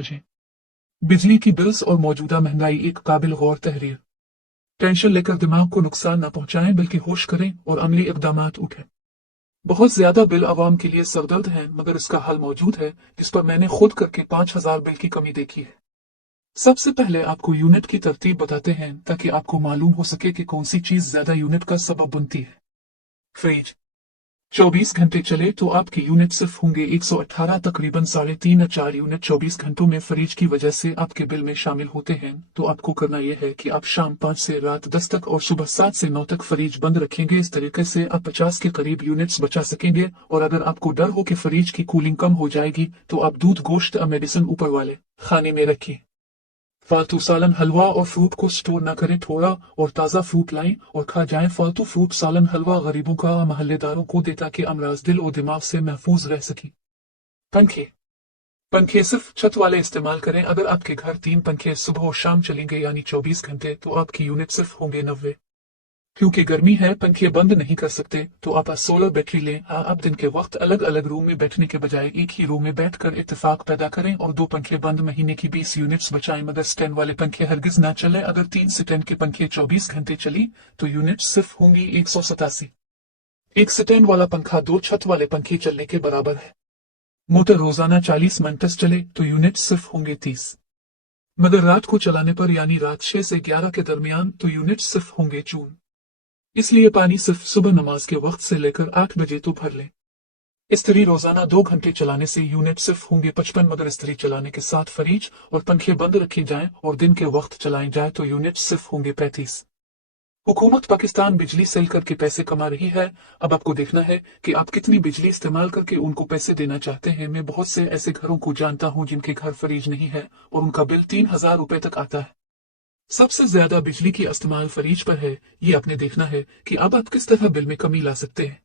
वजह। बिजली की बिल्स और मौजूदा महंगाई एक काबिल गौर तहरीर। टेंशन लेकर दिमाग को नुकसान न पहुंचाएं बल्कि होश करें और अमली इकदामात उठें। बहुत ज्यादा बिल आवाम के लिए सरदर्द है, मगर इसका हल मौजूद है जिस पर मैंने खुद करके 5,000 बिल की कमी देखी है। सबसे पहले आपको यूनिट की तरतीब बताते हैं ताकि आपको मालूम हो सके कि कौन सी चीज ज्यादा यूनिट का सबब बनती है। फ्रिज 24 घंटे चले तो आपकी यूनिट सिर्फ होंगे 118, तकरीबन 3.5 या 4 यूनिट 24 घंटों में फ्रिज की वजह से आपके बिल में शामिल होते हैं। तो आपको करना यह है कि आप शाम 5 से रात 10 तक और सुबह 7 से 9 तक फ्रिज बंद रखेंगे। इस तरीके से आप 50 के करीब यूनिट्स बचा सकेंगे। और अगर आपको डर हो कि फ्रिज की कूलिंग कम हो जाएगी तो आप दूध, गोश्त या मेडिसिन ऊपर वाले खाने में रखिए। फालतू सालन, हलवा और फ्रूट को स्टोर न करें। थोड़ा और ताज़ा फ्रूट लाएं और खा जाएं। फालतू फ्रूट, सालन, हलवा गरीबों का महल्लेदारों को दे ताकि अमराज दिल और दिमाग से महफूज रह सके। पंखे पंखे सिर्फ छत वाले इस्तेमाल करें। अगर आपके घर 3 पंखे सुबह और शाम चलेंगे यानी 24 घंटे तो आपकी यूनिट सिर्फ होंगे 90। क्योंकि गर्मी है, पंखे बंद नहीं कर सकते तो आप सोलर बैटरी लें। आप दिन के वक्त अलग अलग रूम में बैठने के बजाय एक ही रूम में बैठकर इत्तेफाक पैदा करें और 2 पंखे बंद, महीने की 20 यूनिट्स बचाएं। मगर स्टैंड वाले पंखे हरगिज ना चले। अगर 3 स्टैंड के पंखे 24 घंटे चली तो यूनिट सिर्फ होंगी 187। एक स्टैंड वाला पंखा 2 छत वाले पंखे चलने के बराबर है। मोटर रोजाना 40 मिनट चले तो यूनिट सिर्फ होंगे 30। मगर रात को चलाने पर यानी रात 6 से 11 के दरमियान तो यूनिट सिर्फ होंगे जून। इसलिए पानी सिर्फ सुबह नमाज के वक्त से लेकर 8 बजे तो भर लें। इस्त्री रोजाना 2 घंटे चलाने से यूनिट सिर्फ होंगे 55। मगर इस्त्री चलाने के साथ फ्रिज और पंखे बंद रखे जाएं और दिन के वक्त चलाए जाए तो यूनिट सिर्फ होंगे 35। हुकूमत पाकिस्तान बिजली सेल करके पैसे कमा रही है। अब आपको देखना है कि आप कितनी बिजली इस्तेमाल करके उनको पैसे देना चाहते हैं। मैं बहुत से ऐसे घरों को जानता हूं जिनके घर फ्रिज नहीं है और उनका बिल 3,000 रुपए तक आता है। सबसे ज्यादा बिजली की इस्तेमाल फ्रिज पर है। ये आपने देखना है कि अब आप किस तरह बिल में कमी ला सकते हैं।